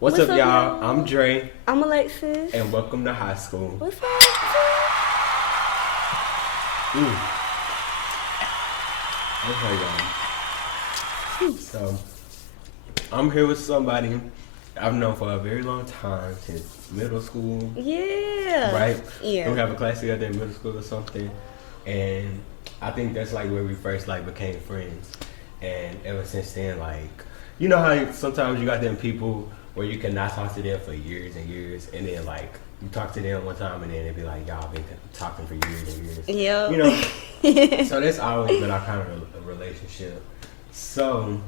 What's up, y'all? I'm Dre. I'm Alexxis. And welcome to high school. What's up? Okay, y'all. So, I'm here with somebody I've known for a very long time, since middle school. Yeah. Right? Yeah. We have a class together in middle school or something. And I think that's like where we first like became friends. And ever since then, like, you know how sometimes you got them people where you cannot talk to them for years and years, and then like you talk to them one time and then they be like, y'all been talking for years and years. Yeah. You know? So that's always been our kind of a relationship. So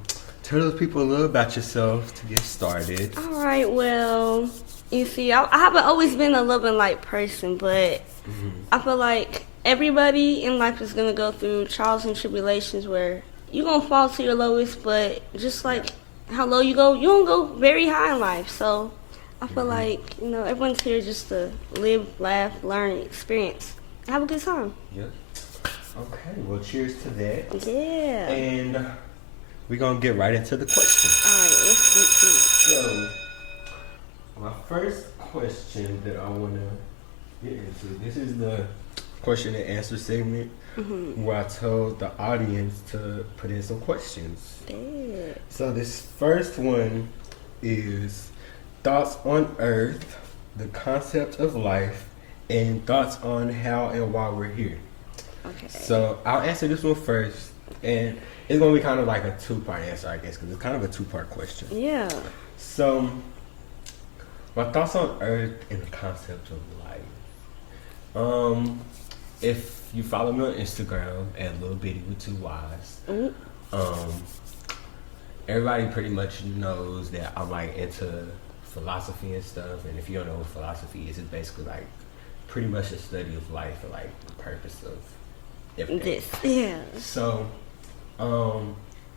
tell those people a little about yourself to get started. All right, well, you see, I haven't always been a love and light person, but I feel like everybody in life is going to go through trials and tribulations where you're going to fall to your lowest, but just like how low you go, you don't go very high in life. So I feel like, you know, everyone's here just to live, laugh, learn, experience, have a good time. Yep. Okay, well, cheers to that. Yeah. And we're going to get right into the questions. All right, let's get to it. So, my first question that I want to get into, this is the question and answer segment where I told the audience to put in some questions. Yeah. So this first one is thoughts on Earth, the concept of life, and thoughts on how and why we're here. Okay. So I'll answer this one first, and it's going to be kind of like a two-part answer, I guess, because it's kind of a two-part question. Yeah. So, my thoughts on Earth and the concept of life. If you follow me on Instagram at Lil Bitty with 2 Y's, everybody pretty much knows that I'm like into philosophy and stuff. And if you don't know what philosophy is, it's basically like pretty much a study of life and like the purpose of everything. Yeah. So,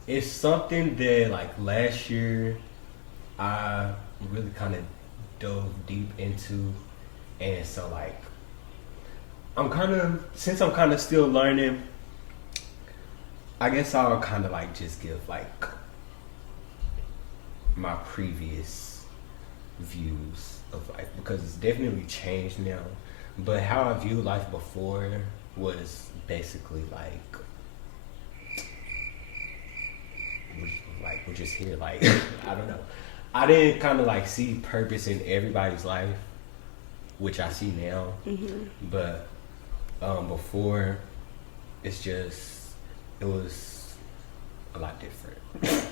it's something that like last year I really kind of dove deep into, and so like since I'm kind of still learning, I guess I'll kind of like just give like my previous views of life, because it's definitely changed now. But how I viewed life before was basically like we're just here, like I don't know. I didn't kind of like see purpose in everybody's life, which I see now. But before, it was a lot different.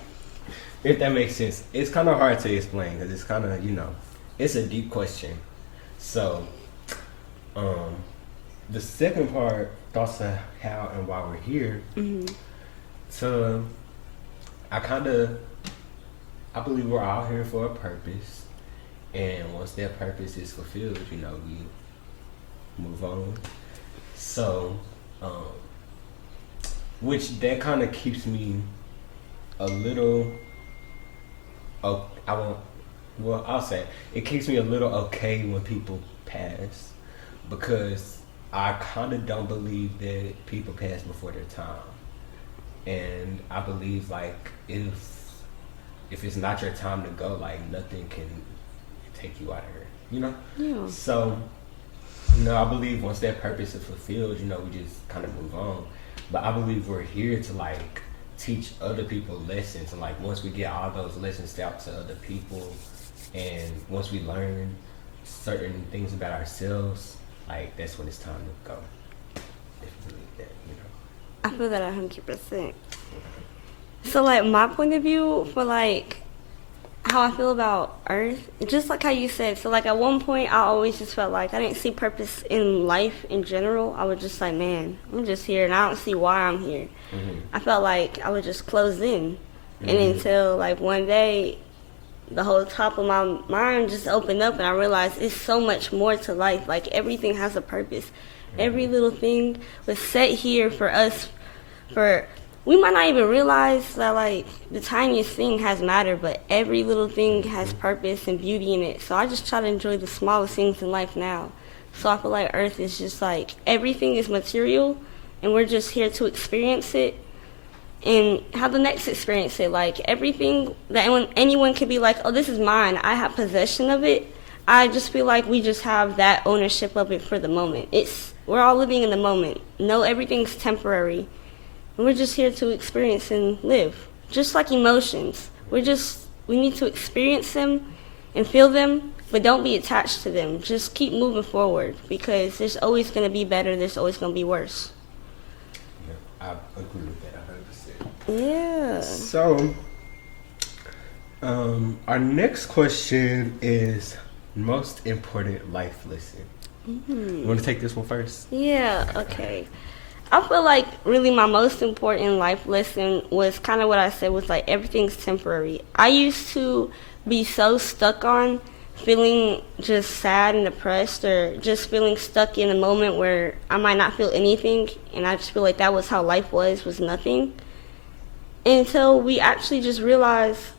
If that makes sense. It's kind of hard to explain because it's kind of, it's a deep question. So, the second part, thoughts on how and why we're here. So, I believe we're all here for a purpose, and once that purpose is fulfilled, we move on. So, which that kind of keeps me a little, I'll say it keeps me a little okay when people pass, because I kind of don't believe that people pass before their time. And I believe like if it's not your time to go, like nothing can take you out of here, Yeah. So, I believe once that purpose is fulfilled, we just kind of move on. But I believe we're here to like teach other people lessons, and like once we get all those lessons out to other people, and once we learn certain things about ourselves, like that's when it's time to go. If you believe that, I feel that 100%. So, like, my point of view for, like, how I feel about Earth, just like how you said, so, like, at one point, I always just felt like I didn't see purpose in life in general. I was just like, man, I'm just here, and I don't see why I'm here. I felt like I was just closed in. And until, like, one day, the whole top of my mind just opened up, and I realized it's so much more to life. Like, everything has a purpose. Every little thing was set here for us. We might not even realize that, like, the tiniest thing has matter, but every little thing has purpose and beauty in it. So I just try to enjoy the smallest things in life now. So I feel like Earth is just like, everything is material, and we're just here to experience it. and have the next experience it. Like, everything that anyone could be like, oh, this is mine, I have possession of it. I just feel like we just have that ownership of it for the moment. We're all living in the moment. No, everything's temporary. And we're just here to experience and live. Just like emotions. We need to experience them and feel them, but don't be attached to them. Just keep moving forward, because there's always going to be better, there's always going to be worse. Yeah, I agree with that 100%. Yeah. So, our next question is most important life lesson. You want to take this one first? Yeah, okay. I feel like really my most important life lesson was kind of what I said, was like everything's temporary. I used to be so stuck on feeling just sad and depressed, or just feeling stuck in a moment where I might not feel anything, and I just feel like that was how life was nothing. Until we actually just realize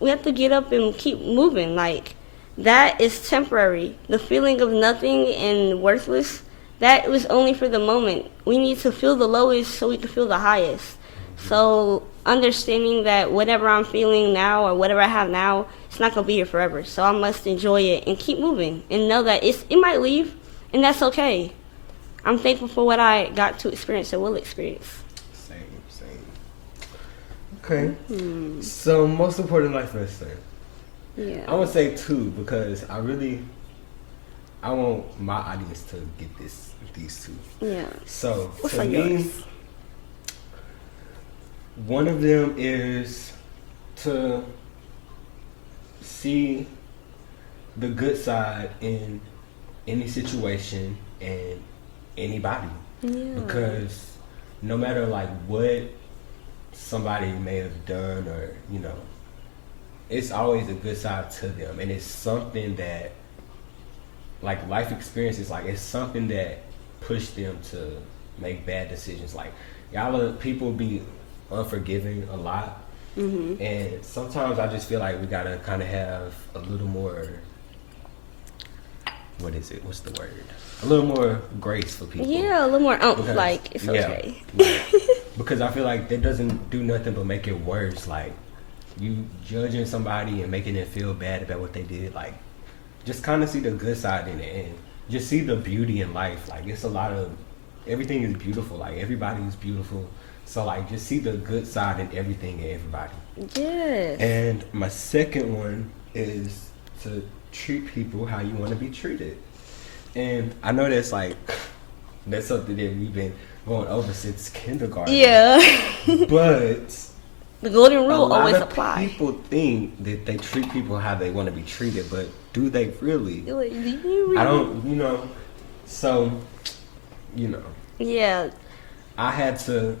we have to get up and keep moving. Like, that is temporary. The feeling of nothing and worthless, that was only for the moment. We need to feel the lowest so we can feel the highest. So understanding that whatever I'm feeling now or whatever I have now, it's not going to be here forever. So I must enjoy it and keep moving and know that it might leave, and that's okay. I'm thankful for what I got to experience and will experience. Same. Okay. So, most important life lesson. Yeah. I would say 2, because I want my audience to get these 2. Yeah. So, What's to on me, yours? one of them is to see the good side in any situation and anybody. Yeah. Because no matter like what somebody may have done, or it's always a good side to them, and it's something that, like, life experiences, like, it's something that pushed them to make bad decisions. Like, people be unforgiving a lot, and sometimes I just feel like we gotta kind of have a little more, what's the word, a little more grace for people. Yeah, a little more oomph, Because, like, it's okay. Because I feel like that doesn't do nothing but make it worse. Like, you judging somebody and making them feel bad about what they did. Like, just kind of see the good side in it, and just see the beauty in life. Like, it's everything is beautiful. Like, everybody is beautiful. So, like, just see the good side in everything and everybody. Yes. And my second one is to treat people how you want to be treated. And I know that's something that we've been going over since kindergarten. Yeah. But the golden rule a always lot of applies. people think that they treat people how they want to be treated, but do they really? I don't, so, Yeah. I had to,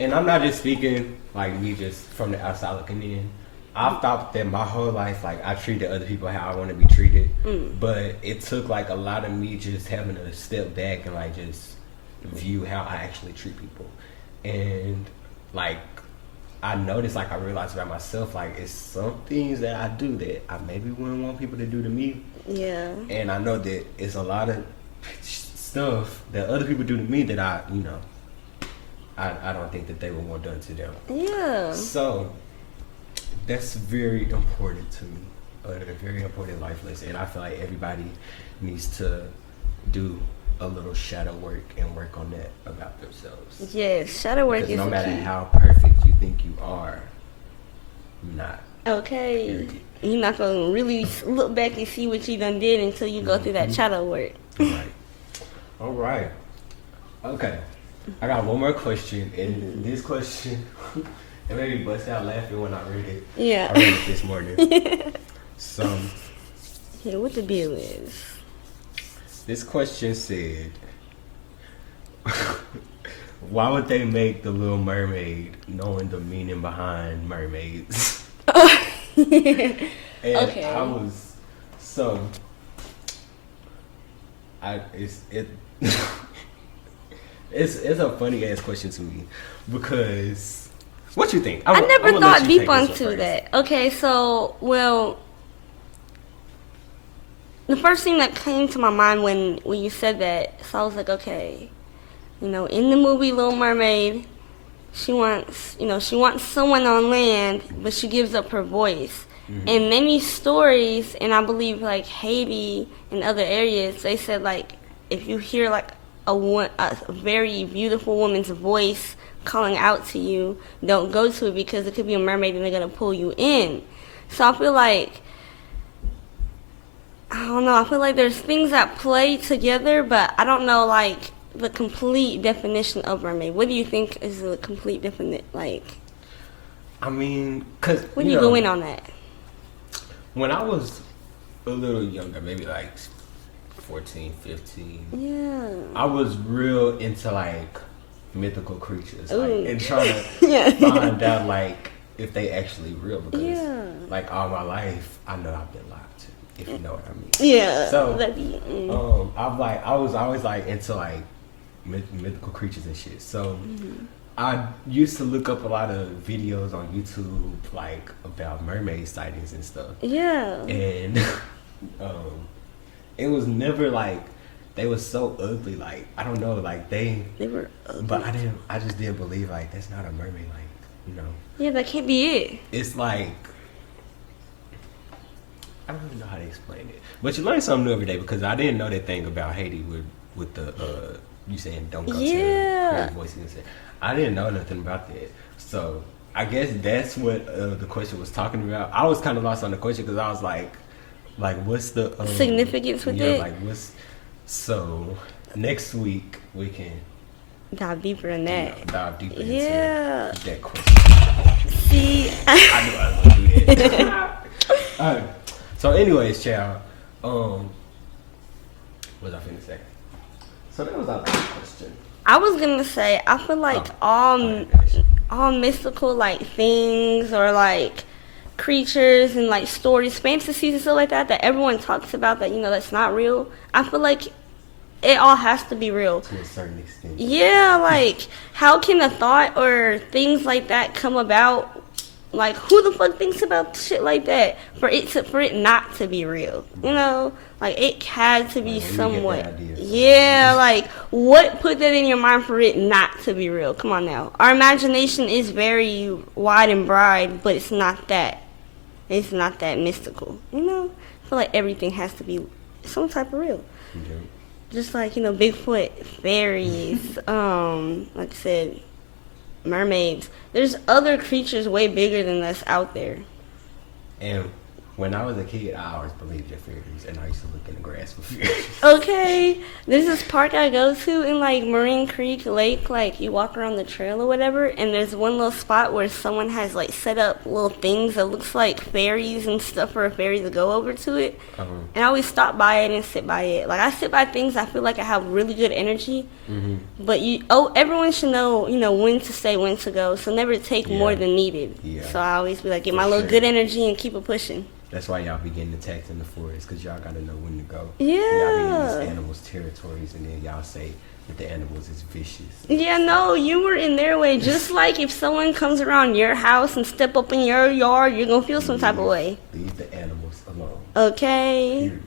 and I'm not just speaking like me just from the outside looking in. I've thought that my whole life, like, I treated other people how I want to be treated, but it took like a lot of me just having to step back and like just view how I actually treat people. And like, I noticed, like, I realized about myself, like, it's some things that I do that I maybe wouldn't want people to do to me. Yeah. And I know that it's a lot of stuff that other people do to me that I don't think that they would want done to them. Yeah. So that's very important to me, a very important life lesson. And I feel like everybody needs to do a little shadow work and work on that about themselves. Yes, shadow work because is no the matter key. how perfect you think you are, you're not. Okay. Period. You're not going to really look back and see what you done did until you go through that shadow work. Right. All right. Okay. I got one more question, and this question, it made me bust out laughing when I read it. Yeah. I read it this morning. So, Yeah, what the deal is. this question said, why would they make the Little Mermaid knowing the meaning behind mermaids? And Okay. I was, so, it's a funny ass question to me, because what you think? I never I'ma let thought you deep take this one onto first. that. Okay, so, well, the first thing that came to my mind when you said that, so I was like, okay, in the movie Little Mermaid, she wants someone on land, but she gives up her voice. Mm-hmm. In many stories, and I believe like Haiti and other areas, they said like if you hear like a very beautiful woman's voice calling out to you, don't go to it because it could be a mermaid and they're gonna pull you in. So I feel like I feel like there's things that play together, but I don't know like the complete definition of mermaid. What do you think is the complete definition? Like, I mean, cause when you go in on that. When I was a little younger, maybe like 14, 15, I was real into like mythical creatures, like, and trying to find out like if they actually real, because like all my life I know I've been lied to, if you know what I mean. Yeah. So I was always like into like mythical creatures and shit. So I used to look up a lot of videos on YouTube like about mermaid sightings and stuff. Yeah. And it was never like they were so ugly. Like I don't know, like they were ugly. But I just didn't believe like that's not a mermaid. Like, you know. Yeah, that can't be it. It's like I don't even know how to explain it. But you learn something new every day, because I didn't know that thing about Haiti with the you saying don't go to create voices and shit. I didn't know nothing about that. So I guess that's what the question was talking about. I was kind of lost on the question because I was like what's the significance with it? Like what's so next week we can dive deeper in that. Dive deeper into that question. See, I knew I was gonna do that. All right. So, anyways, child, what was I finna say? So that was our last question. I was gonna say, I feel like all mystical like things or like creatures and like stories, fantasies and stuff like that everyone talks about that that's not real. I feel like it all has to be real to a certain extent. Yeah, like how can a thought or things like that come about? Like, who the fuck thinks about shit like that for it not to be real? Like it had to be somewhat. Yeah, like what put that in your mind for it not to be real? Come on now, our imagination is very wide and broad, but it's not that. It's not that mystical. I feel like everything has to be some type of real. Okay. Just like Bigfoot, fairies, like I said, mermaids. There's other creatures way bigger than us out there. And when I was a kid, I always believed in fairies, and I used to look in the grass for fairies. Okay, there's this park I go to in like Marine Creek Lake. Like you walk around the trail or whatever, and there's one little spot where someone has like set up little things that looks like fairies and stuff for a fairy to go over to it. And I always stop by it and sit by it. Like I sit by things I feel like I have really good energy. Mm-hmm. But everyone should know when to stay, when to go. So never take more than needed. Yeah. So I always be like, get my little good energy and keep it pushing. That's why y'all be getting attacked in the forest, because y'all got to know when to go. Yeah. Y'all be in these animals' territories, and then y'all say that the animals is vicious. Yeah, no, you were in their way. Just like if someone comes around your house and step up in your yard, you're going to feel some type of way. Leave the animals alone. Okay. Period.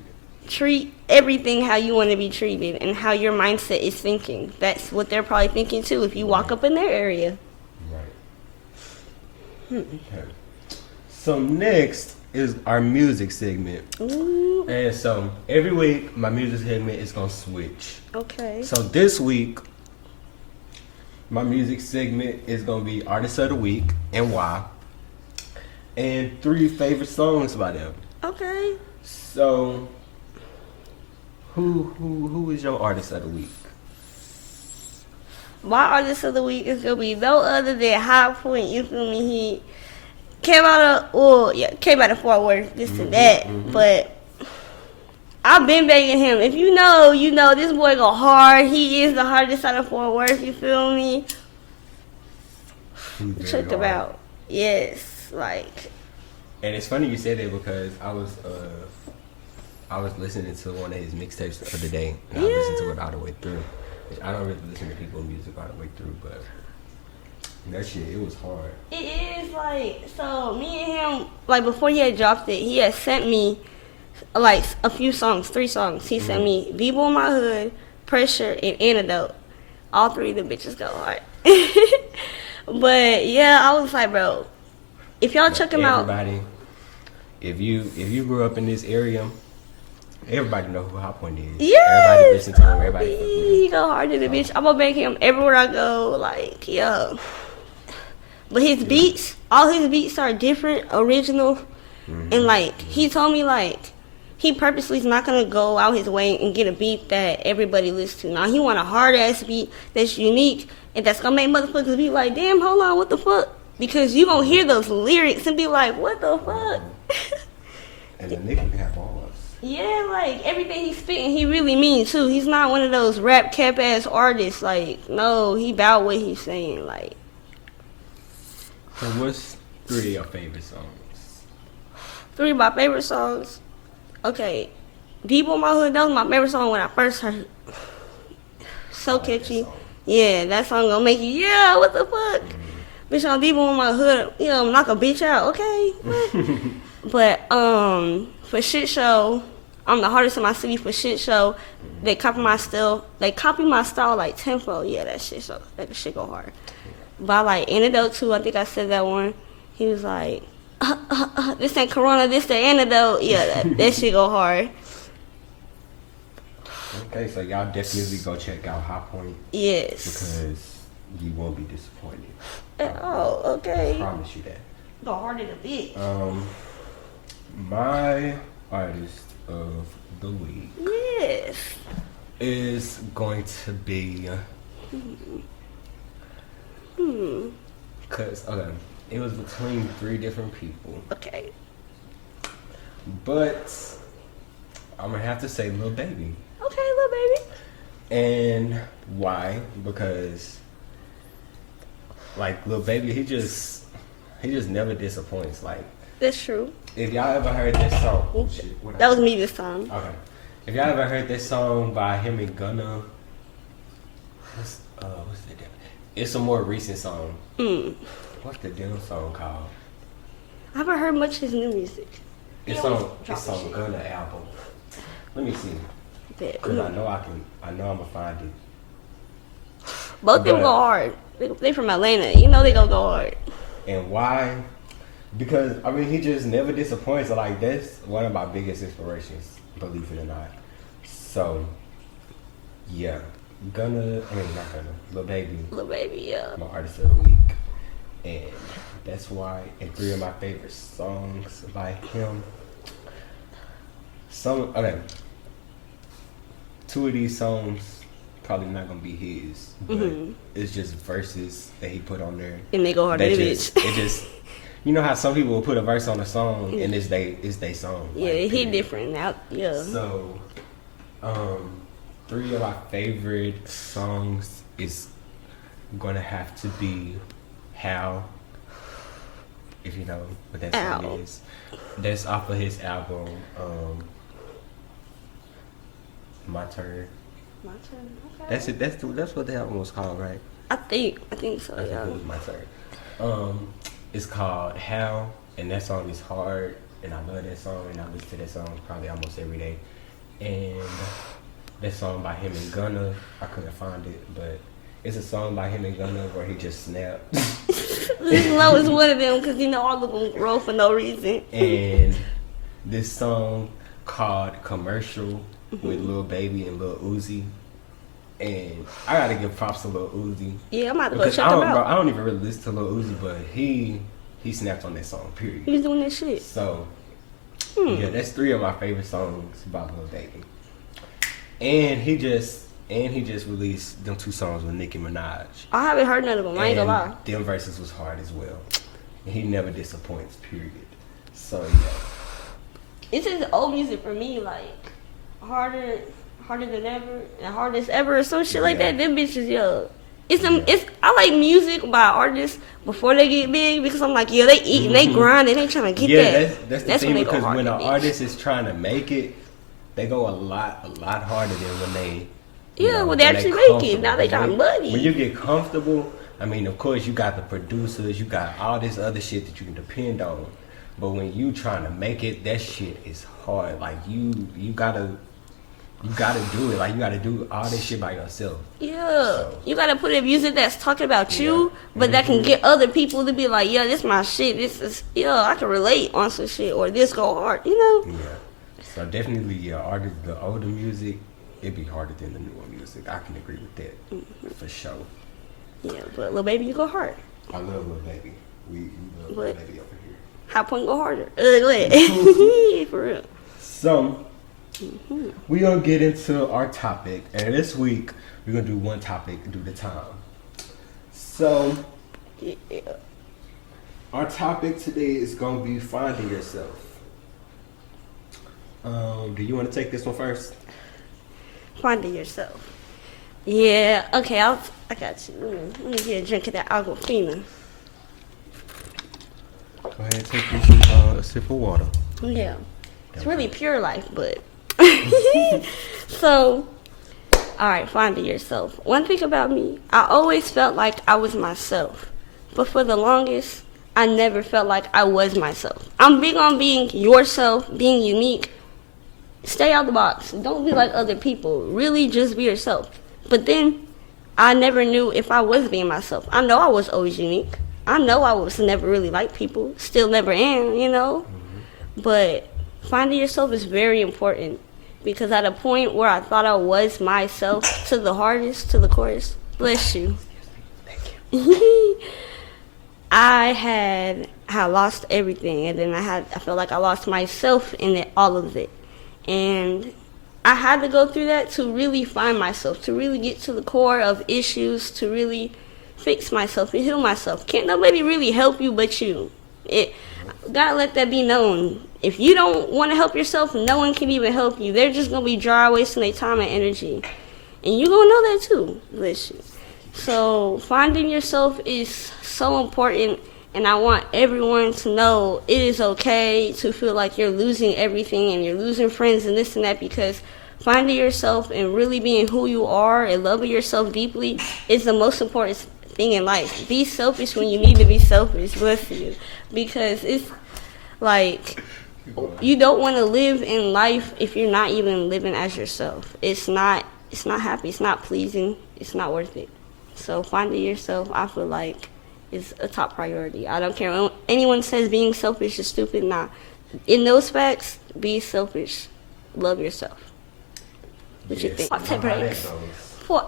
Treat everything how you want to be treated and how your mindset is thinking. That's what they're probably thinking, too, if you walk up in their area. Right. Okay. So next is our music segment. Ooh. And so every week my music segment is gonna switch. Okay. So this week my music segment is gonna be Artist of the Week and why, and 3 favorite songs by them. Okay. So who is your Artist of the Week? My Artist of the Week is gonna be no other than High Point. You feel me? He came out of Fort Worth, this and that. Mm-hmm. But I've been begging him. If you know, this boy go hard. He is the hardest out of Fort Worth. You feel me? Check him out. Yes, like. And it's funny you said that, because I was listening to one of his mixtapes the other day, and I listened to it all the way through. Which I don't really listen to people's music all the way through, but that shit, it was hard. It is, like, so me and him, like, before he had dropped it, he had sent me, like, a few songs, 3 songs. He sent me B-Boy in My Hood, Pressure, and Antidote. All 3 of the bitches go hard. But yeah, I was like, bro, if y'all check him out, everybody, if you grew up in this area, everybody know who High Point is. yes, Everybody listen to him. Everybody fuck with him. he go hard in the bitch. I'm gonna make him everywhere I go. Like, yo. But his beats, all his beats are different, original, and like he told me like he purposely is not gonna go out his way and get a beat that everybody listens to. Now he want a hard ass beat that's unique and that's gonna make motherfuckers be like, damn, hold on, what the fuck? Because you gonna hear those lyrics and be like, what the fuck? And the nigga can have bars. Yeah, like everything he's spitting, he really means too. He's not one of those rap cap ass artists. Like, no, he about what he's saying. Like, So what's 3 of your favorite songs? 3 of my favorite songs. Okay, Deep on My Hood, that was my favorite song when I first heard it. So catchy. Yeah, that song gonna make you, yeah, what the fuck? Bitch, on Deep on My Hood, you know, knock a bitch out, okay? But, for Shit Show, I'm the hardest in my city for Shit Show. They copy my style like tenfold. Yeah, that shit go hard. But I like Antidote too. I think I said that one. He was like, this ain't Corona, this the antidote. Yeah, that shit go hard. Okay, so y'all definitely go check out High Point. Yes. Because you won't be disappointed. Oh, okay. I promise you that. Go hard in a bitch. My artist of the week Yes. is going to be because it was between 3 different people, Okay. but I'm gonna have to say Lil Baby. Okay, little baby. And why? Because like Lil Baby, he just never disappoints. Like, That's true. if y'all ever heard this song, That was me this time. Okay. If y'all ever heard this song by him and Gunna, what's that? It's a more recent song. What's the damn song called? I haven't heard much of his new music. It's on Gunna album. Let me see. Cause I know I'm gonna find it. Both of them go hard. They from Atlanta. You know they gonna go hard. And why? Because I mean he just never disappoints. Like that's one of my biggest inspirations, believe it or not. So yeah. Not Gunna, Lil Baby. Lil Baby, yeah. My artist of the week. And that's why in 3 of my favorite songs by him. 2 of these songs probably not gonna be his, but it's just verses that he put on there. And they go hard in it. It just you know how some people will put a verse on a song and it's they song. Yeah, like, he different now. Yeah. So 3 of my favorite songs is gonna have to be How, if you know what that song is. That's off of his album, My Turn. My turn. Okay. That's it. That's what the album was called, right? I think so. I think Yeah. it was My Turn. It's called How, and that song is hard, and I love that song, and I listen to that song probably almost every day. And that song by him and Gunna, I couldn't find it, but it's a song by him and Gunna where he just snapped. This Low is one of them because you know all of them grow for no reason. And this song called Commercial with Lil Baby and Lil Uzi. And I gotta give props to Lil Uzi. Yeah, I'm about to go Because check him out. I don't even really listen to Lil Uzi, but he snapped on that song, period. He was doing that shit. So, yeah, that's 3 of my favorite songs by Lil Baby. And he just released them 2 songs with Nicki Minaj. I haven't heard none of them. I ain't gonna lie. Them verses was hard as well. And he never disappoints, period. So, yeah. It's just old music for me, like harder than ever and hardest ever or some shit like that. Them bitches, yo. I like music by artists before they get big because I'm like, they eat and they grind and they trying to get that. Yeah, that's the thing, because when an bitch. artist is trying to make it, they go a lot harder than when they when they actually make it. Now they got money. When you get comfortable, I mean, of course you got the producers, you got all this other shit that you can depend on. But when you trying to make it, that shit is hard. Like you gotta You gotta do it. Like, you gotta do all this shit by yourself. Yeah. So. You gotta put in music that's talking about you, but that can get other people to be like, yeah, this my shit. This is, I can relate on some shit, or this go hard, Yeah. So definitely, the older music, it'd be harder than the newer music. I can agree with that. For sure. Yeah, but Lil Baby, you go hard. I love Lil Baby. We love Lil Baby over here. High Point go harder. Go ahead. For real. So, we're going to get into our topic. And this week, we're going to do one topic due to time. So, our topic today is going to be finding yourself. Do you want to take this one first? Finding yourself. Yeah, okay, I got you. Let me get a drink of that Aquafina. Go ahead and take you a sip of water. Yeah. It's really pure life, but... So, alright, finding yourself. One thing about me, I always felt like I was myself. But for the longest, I never felt like I was myself. I'm big on being yourself, being unique. Stay out the box. Don't be like other people. Really just be yourself. But then, I never knew if I was being myself. I know I was always unique. I know I was never really like people. Still never am, But finding yourself is very important. Because at a point where I thought I was myself, to the hardest, to the chorus, bless you. Thank you. I had lost everything. And then I felt like I lost myself in it, all of it. And I had to go through that to really find myself, to really get to the core of issues, to really fix myself and heal myself. Can't nobody really help you but you. Gotta let that be known. If you don't want to help yourself, no one can even help you. They're just gonna be dry, wasting their time and energy. And you gonna know that too. Listen. So finding yourself is so important. And I want everyone to know it is okay to feel like you're losing everything and you're losing friends and this and that, because finding yourself and really being who you are and loving yourself deeply is the most important thing in life. Be selfish when you need to be selfish. Bless you. Because it's like you don't want to live in life if you're not even living as yourself. It's not happy. It's not pleasing. It's not worth it. So finding yourself, I feel like, is a top priority. I don't care when anyone says being selfish is stupid. Nah. In those facts, be selfish. Love yourself. What you think? Say breaks.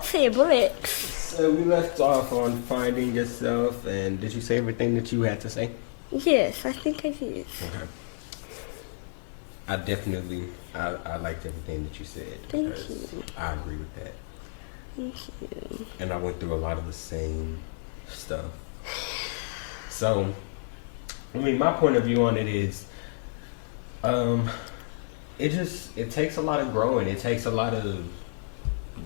Say breaks. So we left off on finding yourself, and did you say everything that you had to say? Yes, I think I did. Okay. I definitely, I liked everything that you said. Thank you. I agree with that. Thank you. And I went through a lot of the same stuff. So, my point of view on it is, it takes a lot of growing. It takes a lot of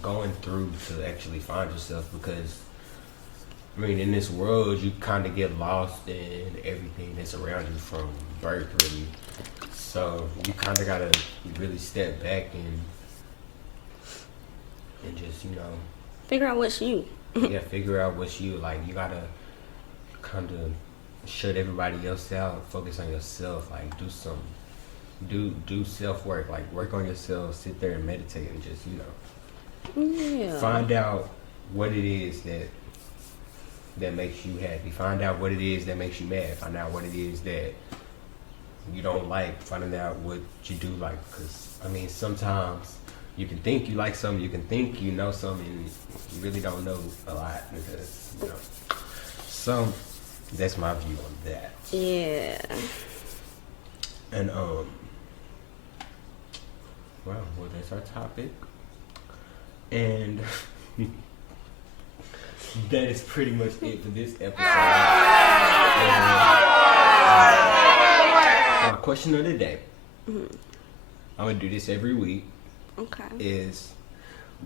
going through to actually find yourself, because, in this world, you kind of get lost in everything that's around you from birth, really. So, you kind of got to really step back and just, figure out what's you. Yeah, figure out what's you. Like, you got to kind of shut everybody else out, focus on yourself, like do something, do self-work, like work on yourself, sit there and meditate and just, find out what it is that makes you happy, find out what it is that makes you mad, find out what it is that you don't like, finding out what you do like, because, sometimes you can think you like something, you can think you know something, and you really don't know a lot, because, so that's my view on that. Yeah. And well, that's our topic, and that is pretty much it for this episode. Our question of the day. I'm gonna do this every week. Okay. Is,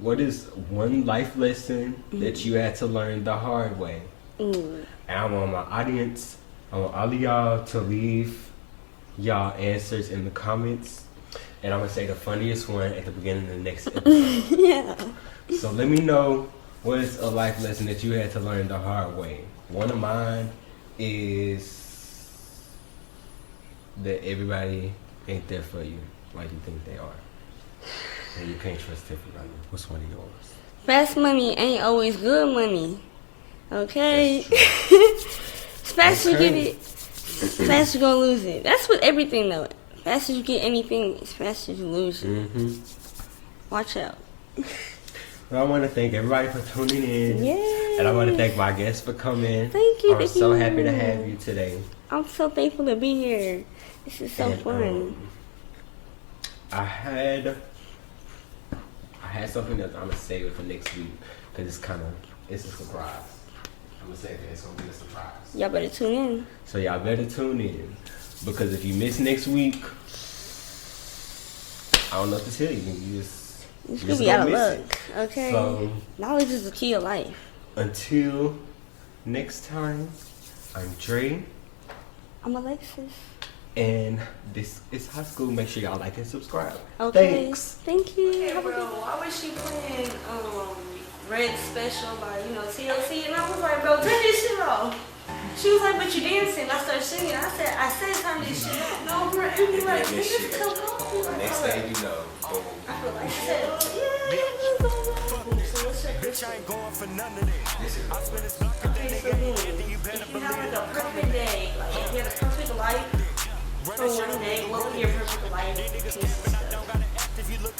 what is one life lesson that you had to learn the hard way? And I want my audience, I want all of y'all to leave y'all answers in the comments. And I'm going to say the funniest one at the beginning of the next episode. Yeah. So let me know, what is a life lesson that you had to learn the hard way? One of mine is that everybody ain't there for you like you think they are. And you can't trust Tiffany money. What's one of yours? Fast money ain't always good money. Okay? As fast as you get it, as fast as you're gonna lose it. That's with everything though. As fast as you get anything, as fast as you lose it. Mm-hmm. Watch out. Well, I want to thank everybody for tuning in. Yay. And I want to thank my guests for coming. Thank you. I'm so happy to have you today. I'm so thankful to be here. This is so fun. I had something that I'm gonna save it for next week because it's a surprise. I'm gonna say it. It's gonna be a surprise. Y'all better tune in. So y'all better tune in because if you miss next week, I don't know what to tell you. It's gonna be out of luck. Okay. So knowledge is the key of life. Until next time, I'm Dre. I'm Alexxis. And this is High School. Make sure y'all like and subscribe. Okay. Thanks. Thank you. Hey, bro, why was she playing Red Special by, TLC? And I was like, bro, turn this shit off. She was like, but you dancing. I started singing. I said turn this shit off. No, bro. And be like, niggas come on. Next thing you know, boom. I feel like she said, Bitch, I ain't going for none of that. I spend this block a day, so then, if you have like a perfect day, like if you had a perfect life for one day, what would your perfect life consist of? What would it look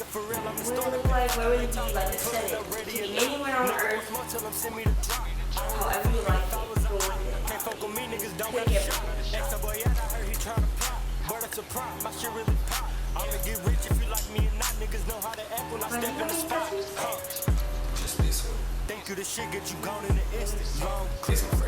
like? Where would it be? Like the setting? It could be anywhere on earth. However you like it for one day. Pick everything. I'ma get rich if you like me or not. Niggas know how to act when I step in the spot. Just this one. Thank you, this shit get you gone in the instant. Long This one.